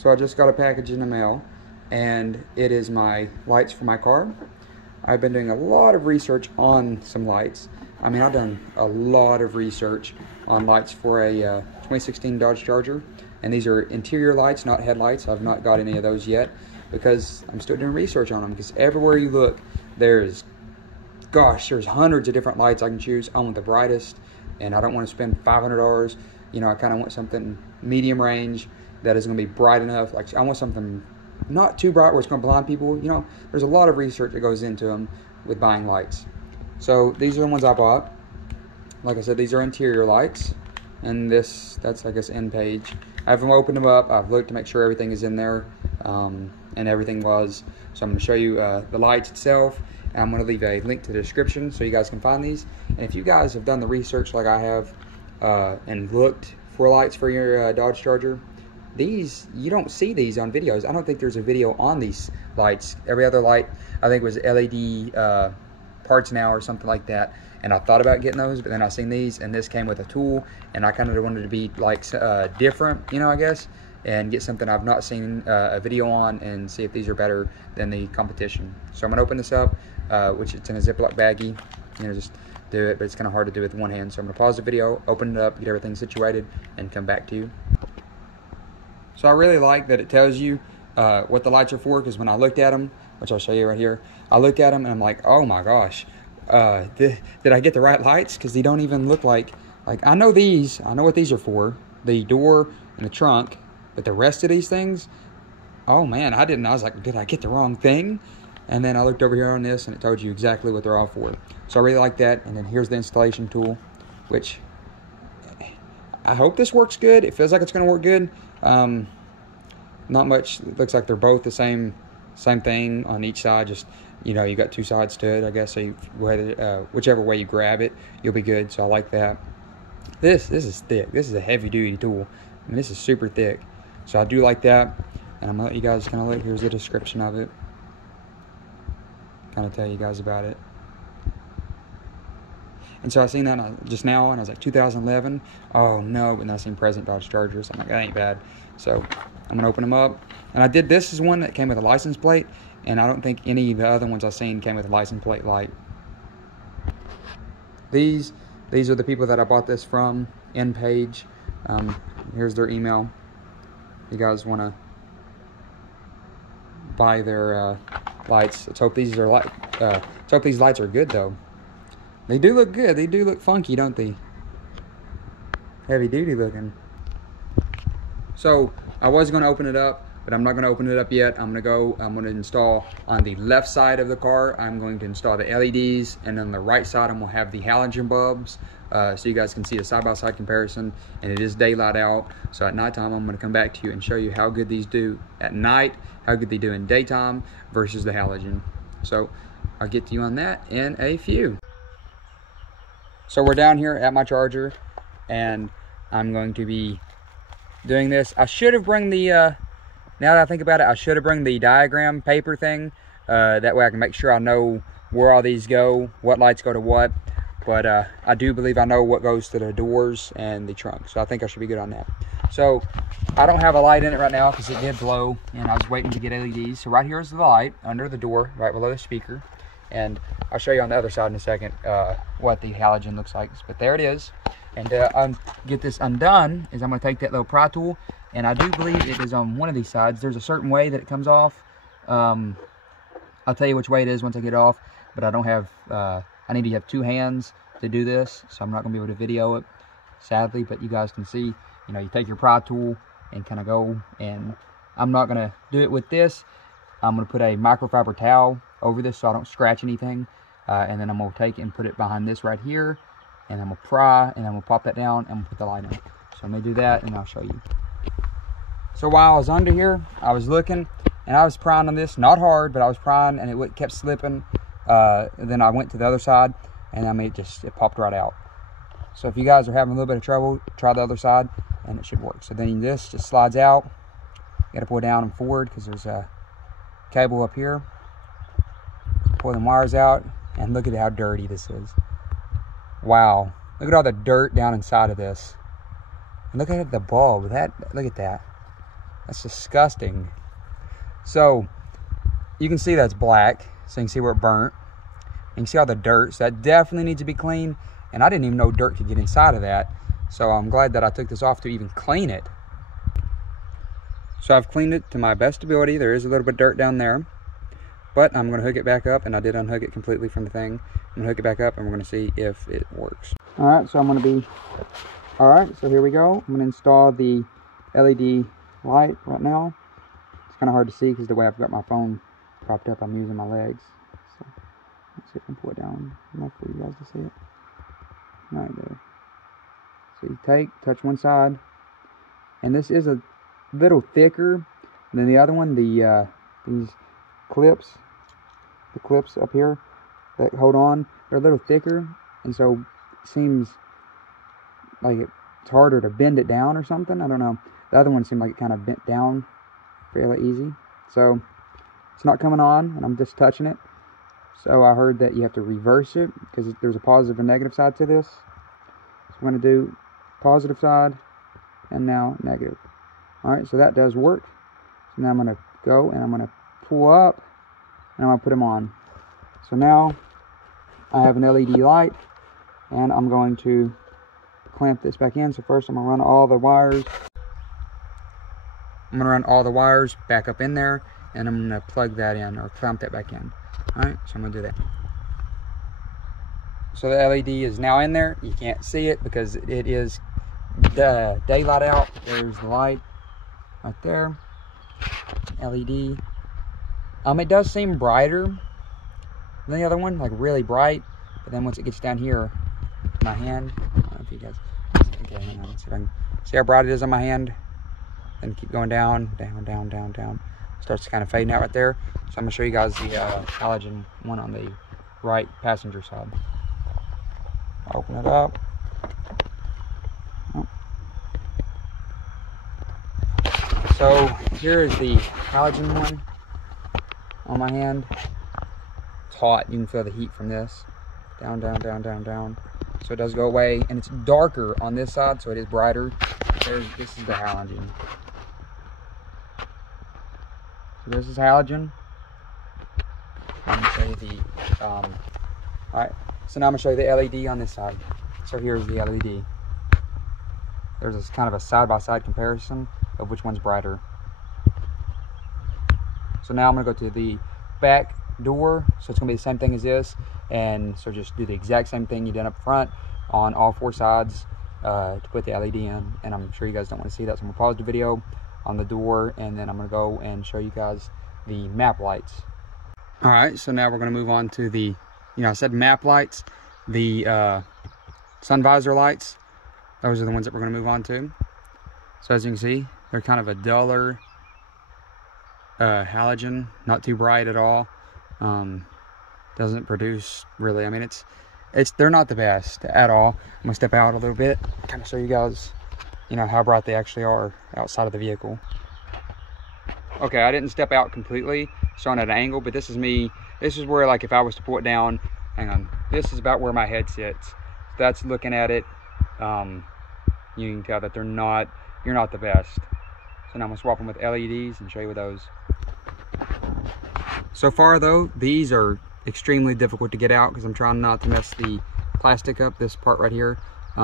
So I just got a package in the mail, and it is my lights for my car. I've been doing a lot of research on some lights. I mean, I've done a lot of research on lights for a 2016 Dodge Charger, and these are interior lights, not headlights. I've not got any of those yet because I'm still doing research on them, because everywhere you look, there's hundreds of different lights I can choose. I want the brightest, and I don't want to spend $500. You know, I kind of want something medium range that is going to be bright enough. Like, I want something not too bright where it's going to blind people. You know, there's a lot of research that goes into them with buying lights. So these are the ones I bought. Like I said, these are interior lights, and that's I guess endpage. I haven't opened them up. I've looked to make sure everything is in there, and everything was. So I'm going to show you the lights itself, and I'm going to leave a link to the description so you guys can find these. And if you guys have done the research like I have, and looked for lights for your Dodge Charger, you don't see these on videos. I don't think there's a video on these lights. Every other light, I think, was LED Parts Now or something like that. And I thought about getting those, but then I seen these, and this came with a tool, and I kind of wanted to be like different, you know, I guess, and get something I've not seen a video on, and see if these are better than the competition. So I'm gonna open this up, which it's in a Ziploc baggie. You know, just do it, but it's kind of hard to do with one hand. So I'm gonna pause the video, open it up, get everything situated, and come back to you. So I really like that it tells you what the lights are for, because when I looked at them, which I'll show you right here, I looked at them and I'm like, oh my gosh, did I get the right lights? Because they don't even look like I know these. I know what these are for, the door and the trunk, but the rest of these things, oh man, I didn't. I was like, did I get the wrong thing? And then I looked over here on this, and it told you exactly what they're all for. So I really like that. And then here's the installation tool, which I hope this works good. It feels like it's going to work good. Not much. It looks like they're both the same thing on each side. Just, you know, you got two sides to it, I guess. So whichever way you grab it, you'll be good. So I like that. This is thick. This is a heavy duty tool. I mean, this is super thick. So I do like that. And I'm gonna let you guys kind of look. Here's the description of it. Kind of tell you guys about it. And so I seen that just now, and I was like, 2011. Oh no! But then I seen present Dodge Chargers. I'm like, that ain't bad. So I'm gonna open them up. And I did. This is one that came with a license plate, and I don't think any of the other ones I've seen came with a license plate light. These are the people that I bought this from. endpage. Here's their email. You guys want to buy their lights? Let's hope these are let's hope these lights are good though. They do look good. They do look funky, don't they? Heavy duty looking. So I was going to open it up, but I'm not going to open it up yet. I'm going to install on the left side of the car. I'm going to install the LEDs, and on the right side I'm going to have the halogen bulbs, so you guys can see a side-by-side comparison. And it is daylight out, so at nighttime I'm going to come back to you and show you how good these do at night, how good they do in daytime versus the halogen. So I'll get to you on that in a few. So we're down here at my charger, and I'm going to be doing this. I should have bring the, now that I think about it, I should have bring the diagram paper thing. That way I can make sure I know where all these go, what lights go to what. But I do believe I know what goes to the doors and the trunk. So I think I should be good on that. So I don't have a light in it right now because it did blow, and I was waiting to get LEDs. So right here is the light under the door, right below the speaker. And I'll show you on the other side in a second what the halogen looks like. But there it is. And get this undone is I'm going to take that little pry tool, and I do believe it is on one of these sides. There's a certain way that it comes off. I'll tell you which way it is once I get it off, but I don't have, I need to have two hands to do this, so I'm not going to be able to video it, sadly, but you guys can see, you know, you take your pry tool and kind of go, and I'm not going to do it with this. I'm going to put a microfiber towel over this so I don't scratch anything, and then I'm going to take it and put it behind this right here, and I'm going to pry, and I'm going to pop that down, and I'm going to put the light in. So I'm going to do that, and I'll show you. So while I was under here, I was looking, and I was prying on this, not hard, but I was prying, and it kept slipping. Then I went to the other side, and I mean, it popped right out. So if you guys are having a little bit of trouble, try the other side, and it should work. So then this just slides out. You got to pull down and forward because there's a cable up here. Pull them wires out, and look at how dirty this is. Wow, look at all the dirt down inside of this. And look at the bulb. Look at that. That's disgusting. So you can see that's black, so you can see where it burnt. You can see all the dirt, so that definitely needs to be cleaned. And I didn't even know dirt could get inside of that. So I'm glad that I took this off to even clean it. So I've cleaned it to my best ability. There is a little bit of dirt down there, but I'm gonna hook it back up, and I did unhook it completely from the thing. I'm gonna hook it back up and we're gonna see if it works. All right, so here we go. I'm gonna install the LED light right now. It's kind of hard to see because the way I've got my phone propped up, I'm using my legs. So let's see if I can pull it down enough for you guys to see it. Right there. So you touch one side, and this is a little thicker than the other one. These clips, the clips up here that hold on, they're a little thicker, and so it seems like it's harder to bend it down or something. I don't know. The other one seemed like it kind of bent down fairly easy. So it's not coming on, and I'm just touching it. So I heard that you have to reverse it because there's a positive and negative side to this. So I'm going to do positive side and now negative. All right, so that does work. So now I'm going to go and I'm going to pull up and I'm going to put them on. So now I have an LED light, and I'm going to clamp this back in. So first I'm going to run all the wires. I'm going to run all the wires back up in there, and I'm going to plug that in or clamp that back in. All right, so I'm going to do that. So the LED is now in there. You can't see it because it is daylight out. There's the light right there. LED. It does seem brighter than the other one, like really bright. But then once it gets down here, my hand. I don't know if you guys. Okay, hang on. Let's see if I can see how bright it is on my hand. Then keep going down, down, down, down, down. Starts kind of fading out right there. So I'm gonna show you guys the halogen one on the right passenger side. Open it up. Oh. So here is the halogen one on my hand. It's hot. You can feel the heat from this. Down, down, down, down, down. So it does go away, and it's darker on this side, so it is brighter. This is the halogen. So this is halogen. I'm gonna show you the all right. So now I'm gonna show you the LED on this side. So here's the LED. There's this kind of a side-by-side comparison of which one's brighter. So now I'm gonna go to the back door. So it's gonna be the same thing as this, and so just do the exact same thing you did up front on all four sides to put the LED in. And I'm sure you guys don't want to see that, so I'm gonna pause the video on the door, and then I'm gonna go and show you guys the map lights. All right, so now we're gonna move on to the, I said map lights, the sun visor lights. Those are the ones that we're gonna move on to. So as you can see, they're kind of a duller halogen, not too bright at all. Doesn't produce really, I mean, they're not the best at all. I'm gonna step out a little bit, kind of show you guys, how bright they actually are outside of the vehicle. Okay, I didn't step out completely, showing at an angle, but this is me. This is where, like, if I was to pull it down, hang on, this is about where my head sits. So that's looking at it. You can tell that you're not the best. So now I'm gonna swap them with LEDs and show you those. So far though, these are extremely difficult to get out because I'm trying not to mess the plastic up, this part right here. So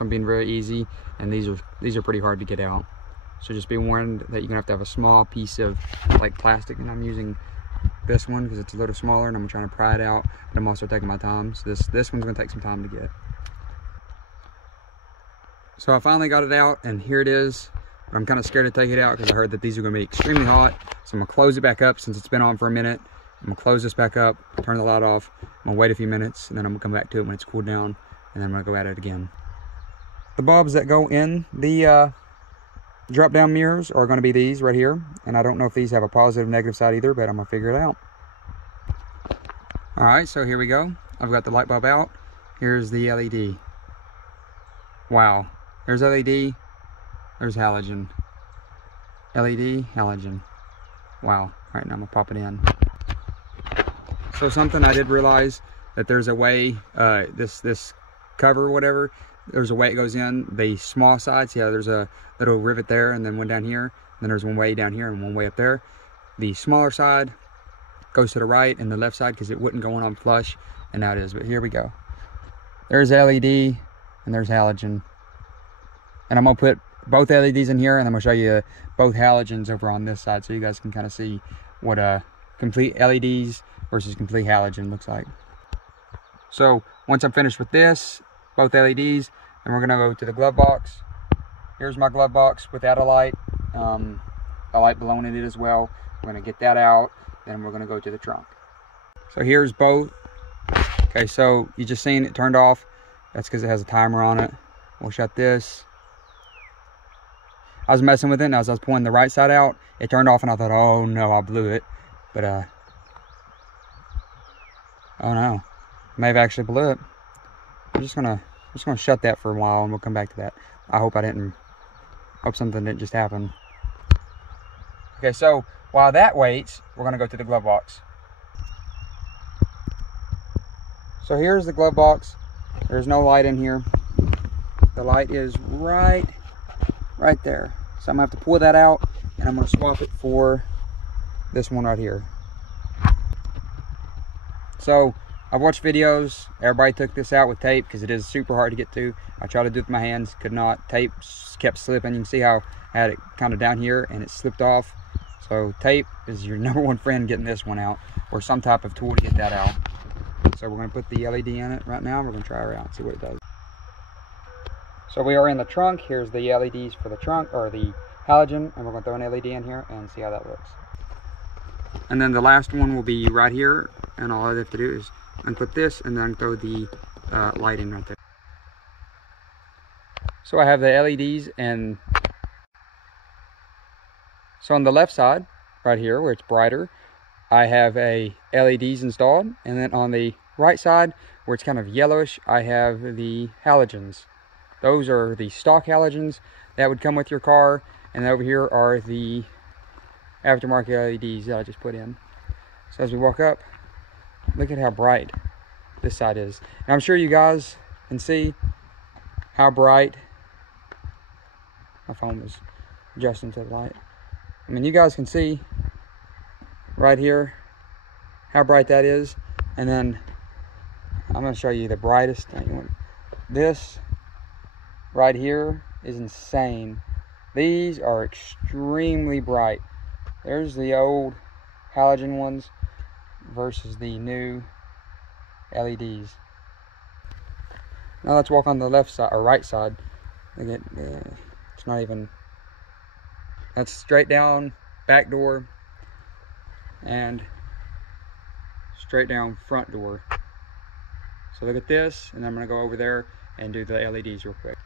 I'm being very easy, and these are pretty hard to get out. So just be warned that you're gonna have to have a small piece of like plastic, and I'm using this one because it's a little smaller, and I'm trying to pry it out, but I'm also taking my time. So this one's gonna take some time to get. So I finally got it out, and here it is. But I'm kind of scared to take it out because I heard that these are gonna be extremely hot. So I'm gonna close it back up since it's been on for a minute. I'm gonna close this back up, turn the light off. I'm gonna wait a few minutes, and then I'm gonna come back to it when it's cooled down, and then I'm gonna go at it again. The bulbs that go in the drop down mirrors are gonna be these right here. And I don't know if these have a positive or negative side either, but I'm gonna figure it out. All right, so here we go. I've got the light bulb out. Here's the LED. Wow, there's LED, there's halogen. LED, halogen. Wow, all right, now I'm gonna pop it in. So something I did realize that there's a way, this cover or whatever, there's a way it goes in. The small side, see how there's a little rivet there and then one down here. then there's one way down here and one way up there. The smaller side goes to the right and the left side because it wouldn't go on flush, and now it is. But here we go. There's LED and there's halogen. And I'm gonna put both LEDs in here, and I'm gonna show you both halogens over on this side so you guys can kind of see what complete LEDs versus complete halogen looks like. So once I'm finished with this, both LEDs, then we're gonna go to the glove box. Here's my glove box without a light, a light blown in it as well. We're gonna get that out, then we're gonna go to the trunk. So here's both. Okay, so you just seen it turned off. That's because it has a timer on it. We'll shut this. I was messing with it, and as I was pulling the right side out, it turned off, and I thought, oh no, I blew it. But oh no, I may have actually blew it. I'm just gonna shut that for a while, and we'll come back to that. I hope something didn't just happen. Okay, so while that waits, we're gonna go to the glove box. So here's the glove box. There's no light in here. The light is right there. So I'm gonna have to pull that out, and I'm gonna swap it for this one right here. So I've watched videos. Everybody took this out with tape because it is super hard to get to. I tried to do it with my hands, could not. Tape kept slipping. You can see how I had it kind of down here and it slipped off. So tape is your #1 friend getting this one out, or some type of tool to get that out. So we're going to put the LED in it right now. We're going to try it out and see what it does. So we are in the trunk. Here's the LEDs for the trunk, or the halogen, and we're going to throw an LED in here and see how that looks. And then the last one will be right here, and all I have to do is unput this and then throw the light in right there. So I have the LEDs, and so on the left side right here where it's brighter, I have a LEDs installed, and then on the right side where it's kind of yellowish, I have the halogens. Those are the stock halogens that would come with your car, and over here are the aftermarket LEDs that I just put in. So as we walk up, look at how bright this side is. And I'm sure you guys can see how bright. My phone was adjusting to the light. I mean, you guys can see right here how bright that is. And then I'm going to show you the brightest. This right here is insane. These are extremely bright. There's the old halogen ones versus the new LEDs. Now let's walk on the left side or right side. Look at, it's not even. That's straight down back door and straight down front door. So look at this, and I'm going to go over there and do the LEDs real quick.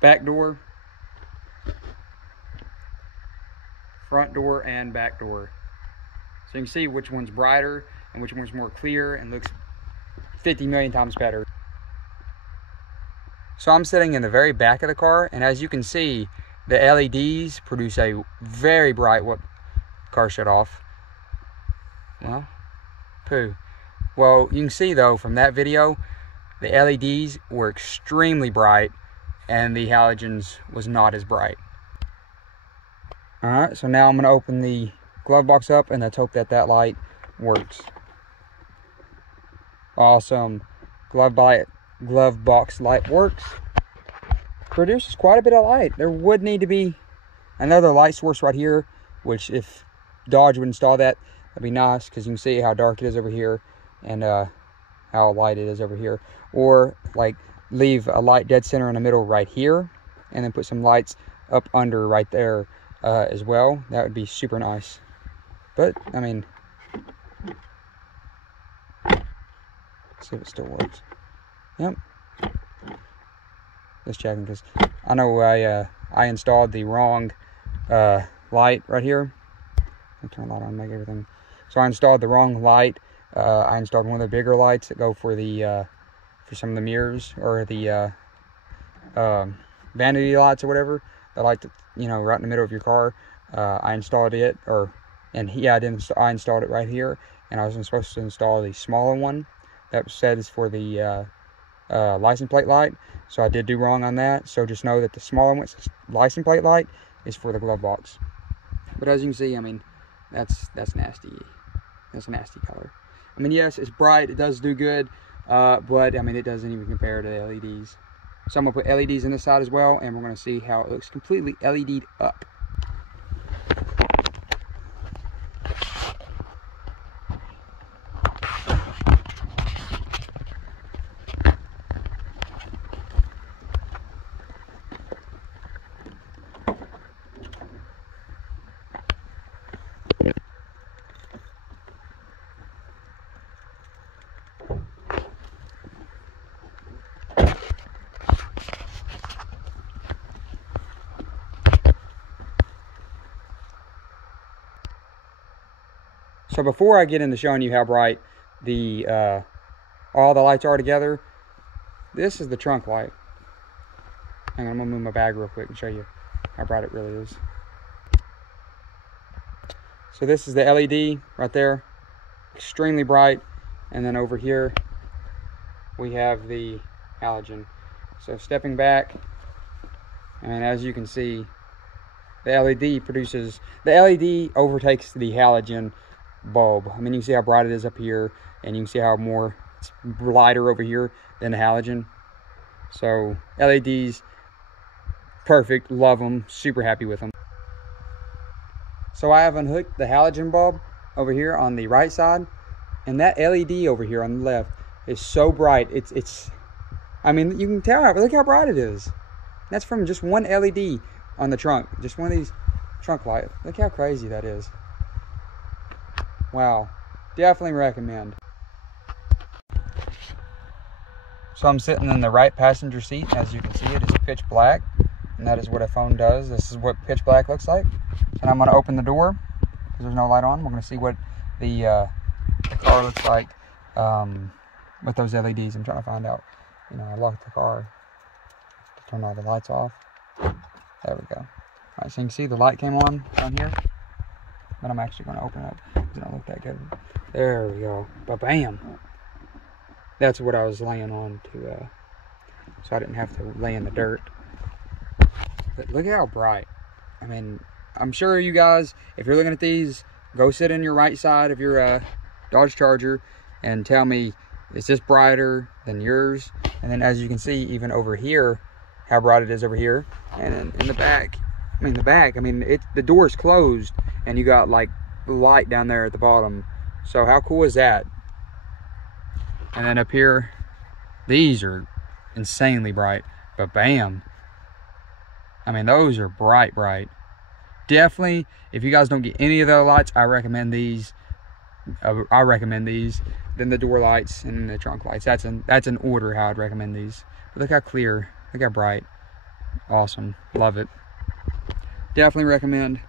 Back door, front door, and back door. So you can see which one's brighter and which one's more clear and looks 50 million times better. So I'm sitting in the very back of the car, and as you can see, the LEDs produce a very bright, what car shut off. Well, poo. Well, you can see though from that video, the LEDs were extremely bright and the halogens was not as bright. Alright, so now I'm going to open the glove box up, and let's hope that that light works. Awesome. Glove box light works. Produces quite a bit of light. There would need to be another light source right here, which if Dodge would install that, that'd be nice, because you can see how dark it is over here and how light it is over here. Or like leave a light dead center in the middle right here, and then put some lights up under right there as well. That would be super nice. But I mean, let's see if it still works. Yep. Just checking, because I know I installed the wrong light right here. I'll turn the light on and make everything. So I installed the wrong light. I installed one of the bigger lights that go for the for some of the mirrors, or the vanity lights or whatever. The light that, you know, right in the middle of your car. I installed it, I installed it right here, and I was supposed to install the smaller one that said is for the license plate light. So I did do wrong on that. So just know that the smaller one, license plate light, is for the glove box. But as you can see, I mean, that's nasty. That's a nasty color. I mean, yes, it's bright, it does do good, but I mean, it doesn't even compare to the LEDs. So I'm gonna put LEDs in this side as well, and we're gonna see how it looks completely LED'd up. So before I get into showing you how bright the all the lights are together, this is the trunk light. Hang on, I'm gonna move my bag real quick and show you how bright it really is. So this is the LED right there, extremely bright. And then over here, we have the halogen. So stepping back, and as you can see, the LED overtakes the halogen bulb. I mean, you can see how bright it is up here, and you can see how it's lighter over here than the halogen. So LEDs, perfect, love them, super happy with them. So I have unhooked the halogen bulb over here on the right side, and that LED over here on the left is so bright. It's I mean, you can tell, look how bright it is. That's from just one LED on the trunk, just one of these trunk lights. Look how crazy that is. Wow, definitely recommend. So I'm sitting in the right passenger seat. As you can see, it is pitch black, and that is what a phone does. This is what pitch black looks like. And I'm gonna open the door because there's no light on. We're gonna see what the car looks like with those LEDs. I'm trying to find out. You know, I locked the car to turn all the lights off. There we go. All right, so you can see the light came on down here. But I'm actually going to open it up because it don't look that good. There we go. Ba-bam. That's what I was laying on to, so I didn't have to lay in the dirt. But look how bright. I mean, I'm sure you guys, if you're looking at these, go sit in your right side of your Dodge Charger and tell me, is this brighter than yours? And then as you can see, even over here, how bright it is over here. And then in the back, the door is closed, and you got like light down there at the bottom. So how cool is that? And then up here, these are insanely bright, but bam. I mean, those are bright. Definitely, if you guys don't get any of the lights, I recommend these. Then the door lights and the trunk lights. That's an order how I'd recommend these. But look how clear, look how bright. Awesome, love it. Definitely recommend.